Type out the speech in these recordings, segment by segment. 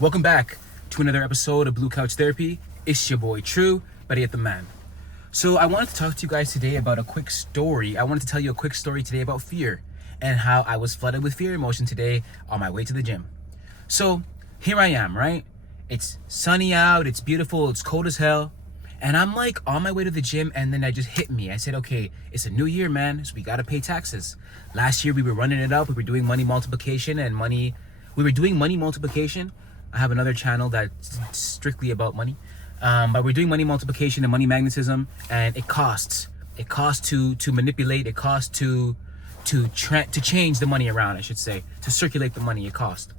Welcome back to another episode of Blue Couch Therapy. It's your boy True, better yet the man. So I wanted to talk to you guys today about a quick story. I wanted to tell you a quick story today about fear and how I was flooded with fear emotion today on my way to the gym. So here I am, right? It's sunny out, it's beautiful, it's cold as hell. And I'm like on my way to the gym, and then I just hit me. I said, okay, it's a new year, man, so we gotta pay taxes. Last year we were running it up, we were doing money multiplication. I have another channel that's strictly about money. But we're doing money multiplication and money magnetism, and it costs. It costs to manipulate, it costs to change the money around, I should say. To circulate the money, it costs.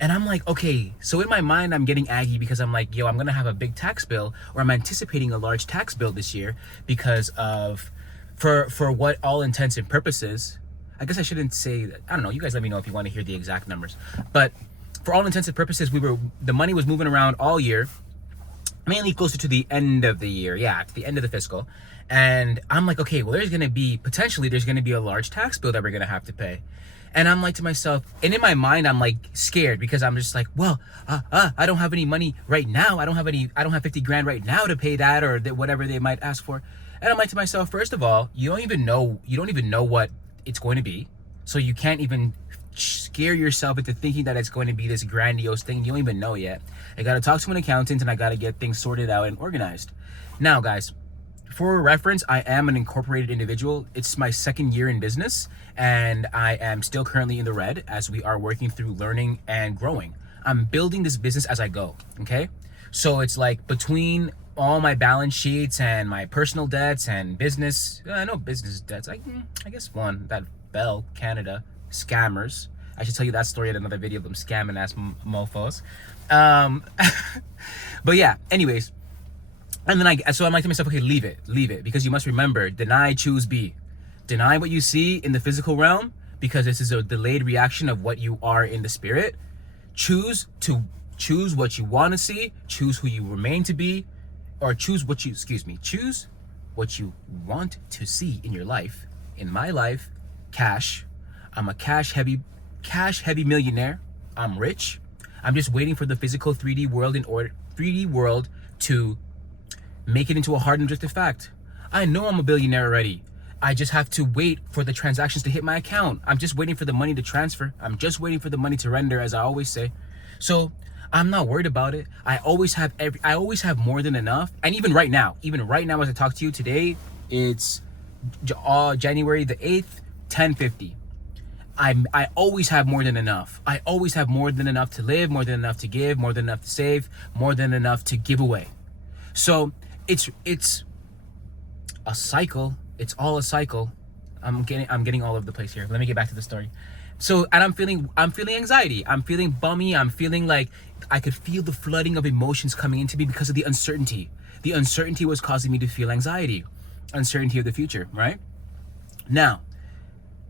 And I'm like, okay, so in my mind, I'm getting aggy because I'm like, yo, I'm gonna have a big tax bill, or I'm anticipating a large tax bill this year because of, for what all intents and purposes, I guess I shouldn't say that, I don't know, you guys let me know if you want to hear the exact numbers. But for all intents and purposes, the money was moving around all year, mainly closer to the end of the year, to the end of the fiscal. And I'm like, okay, well, there's gonna be a large tax bill that we're gonna have to pay. And I'm like to myself, and in my mind, I'm like scared because I'm just like, well, I don't have any money right now. I don't have 50 grand right now to pay that or whatever they might ask for. And I'm like to myself, first of all, you don't even know what it's going to be. So you can't even scare yourself into thinking that it's going to be this grandiose thing. You don't even know yet. I got to talk to an accountant, and I got to get things sorted out and organized. Now, guys, for reference, I am an incorporated individual. It's my second year in business, and I am still currently in the red as we are working through learning and growing. I'm building this business as I go, okay? So it's like between all my balance sheets and my personal debts and business, no business debts, I guess one, that Bell Canada scammers. I should tell you that story in another video of them scamming ass mofos. But yeah, anyways. And then I'm like to myself, okay, leave it. Because you must remember, deny, choose, be. Deny what you see in the physical realm, because this is a delayed reaction of what you are in the spirit. Choose what you want to see, choose who you remain to be, or choose what you want to see in your life. In my life, cash. I'm a cash heavy millionaire. I'm rich. I'm just waiting for the physical 3D world to make it into a hard and objective fact. I know I'm a billionaire already. I just have to wait for the transactions to hit my account. I'm just waiting for the money to transfer. I'm just waiting for the money to render, as I always say. So I'm not worried about it. I always have more than enough. And even right now as I talk to you today, it's January the 8th, 10:50. I always have more than enough. I always have more than enough to live, more than enough to give, more than enough to save, more than enough to give away. So it's a cycle. It's all a cycle. I'm getting all over the place here. Let me get back to the story. So, and I'm feeling anxiety. I'm feeling bummy. I'm feeling like I could feel the flooding of emotions coming into me because of the uncertainty. The uncertainty was causing me to feel anxiety, uncertainty of the future, right? Now,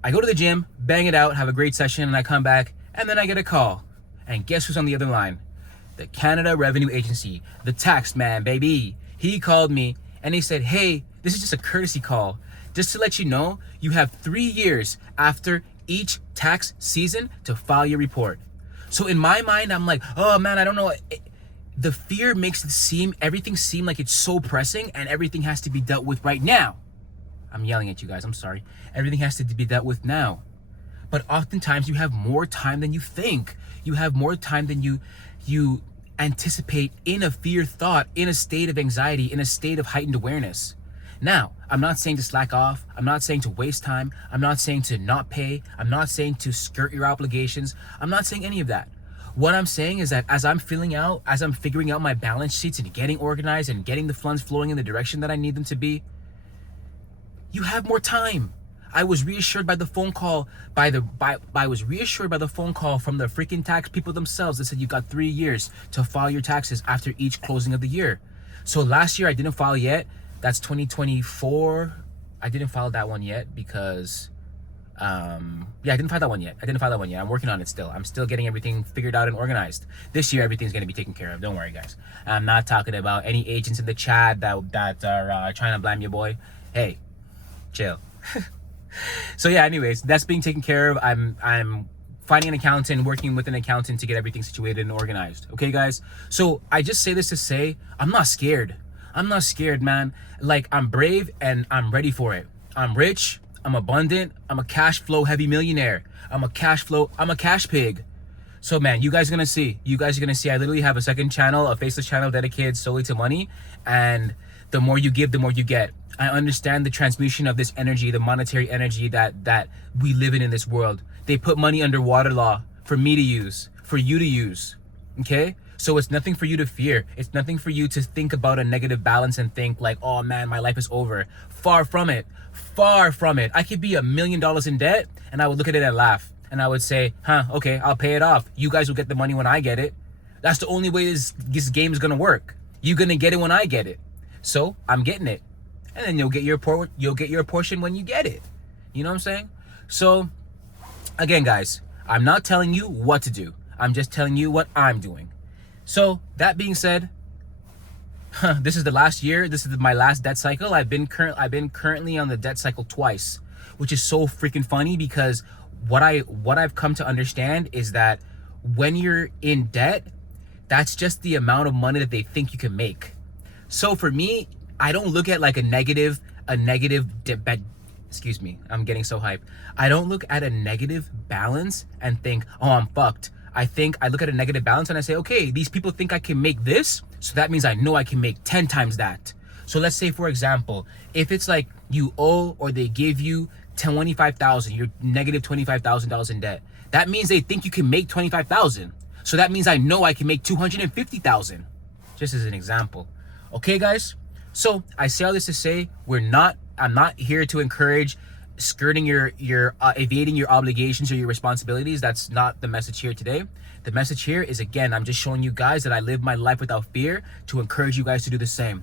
I go to the gym, bang it out, have a great session, and I come back, and then I get a call. And guess who's on the other line? The Canada Revenue Agency, the tax man, baby. He called me, and he said, hey, this is just a courtesy call. Just to let you know, you have 3 years after each tax season to file your report. So in my mind, I'm like, oh man, I don't know. The fear makes everything seem like it's so pressing, and everything has to be dealt with right now. I'm yelling at you guys, I'm sorry. Everything has to be dealt with now. But oftentimes you have more time than you think. You have more time than you anticipate in a fear thought, in a state of anxiety, in a state of heightened awareness. Now, I'm not saying to slack off. I'm not saying to waste time. I'm not saying to not pay. I'm not saying to skirt your obligations. I'm not saying any of that. What I'm saying is that as I'm figuring out my balance sheets and getting organized and getting the funds flowing in the direction that I need them to be, you have more time. I was reassured by the phone call from the freaking tax people themselves. They said you got 3 years to file your taxes after each closing of the year. So last year I didn't file yet. That's 2024. I didn't file that one yet because I didn't file that one yet. I'm working on it still. I'm still getting everything figured out and organized. This year everything's going to be taken care of. Don't worry, guys. I'm not talking about any agents in the chat that are trying to blame your boy. Hey, chill. So yeah, anyways, that's being taken care of. I'm finding an accountant, working with an accountant to get everything situated and organized. Okay, guys? So I just say this to say, I'm not scared. I'm not scared, man. Like, I'm brave and I'm ready for it. I'm rich, I'm abundant, I'm a cash flow heavy millionaire. I'm a cash pig. So man, you guys are gonna see. I literally have a second channel, a faceless channel dedicated solely to money. And the more you give, the more you get. I understand the transmutation of this energy, the monetary energy that we live in this world. They put money under water law for me to use, for you to use, okay? So it's nothing for you to fear. It's nothing for you to think about a negative balance and think like, oh man, my life is over. Far from it, far from it. I could be $1 million in debt and I would look at it and laugh. And I would say, okay, I'll pay it off. You guys will get the money when I get it. That's the only way this game is gonna work. You're gonna get it when I get it. So I'm getting it. And then you'll get your portion when you get it. You know what I'm saying? So again, guys, I'm not telling you what to do. I'm just telling you what I'm doing. So that being said, this is the last year. This is my last debt cycle. I've been currently on the debt cycle twice, which is so freaking funny because what I've come to understand is that when you're in debt, that's just the amount of money that they think you can make. So for me, I don't look at like a negative excuse me, I'm getting so hyped. I don't look at a negative balance and think, oh, I'm fucked. I look at a negative balance and I say, okay, these people think I can make this, so that means I know I can make 10 times that. So let's say, for example, if it's like you owe or they give you $25,000, you're negative $25,000 in debt. That means they think you can make $25,000. So that means I know I can make $250,000. Just as an example. Okay, guys? So I say all this to say I'm not here to encourage skirting your evading your obligations or your responsibilities. That's not the message here today. The message here is, again, I'm just showing you guys that I live my life without fear to encourage you guys to do the same.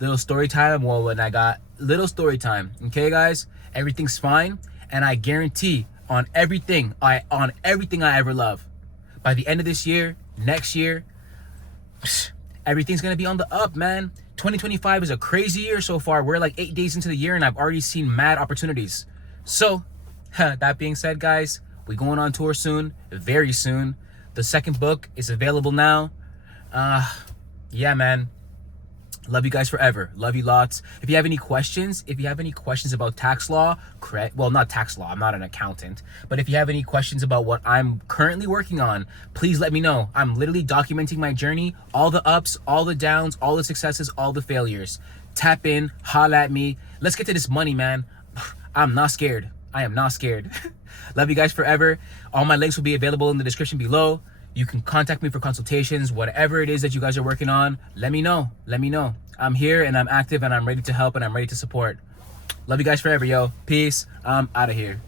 Little story time. Well, when I got little story time. Okay, guys? Everything's fine, and I guarantee on everything I ever love, by the end of this year, next year, everything's gonna be on the up, man. 2025 is a crazy year so far. We're like 8 days into the year and I've already seen mad opportunities. So that being said, guys, we going on tour soon, very soon. The second book is available now. Yeah, man. Love you guys forever. Love you lots. If you have any questions about tax law, well, not tax law, I'm not an accountant, but if you have any questions about what I'm currently working on, please let me know. I'm literally documenting my journey, all the ups, all the downs, all the successes, all the failures. Tap in, holla at me. Let's get to this money, man. I'm not scared. I am not scared. Love you guys forever. All my links will be available in the description below. You can contact me for consultations, whatever it is that you guys are working on. Let me know. Let me know. I'm here and I'm active and I'm ready to help and I'm ready to support. Love you guys forever, yo. Peace. I'm out of here.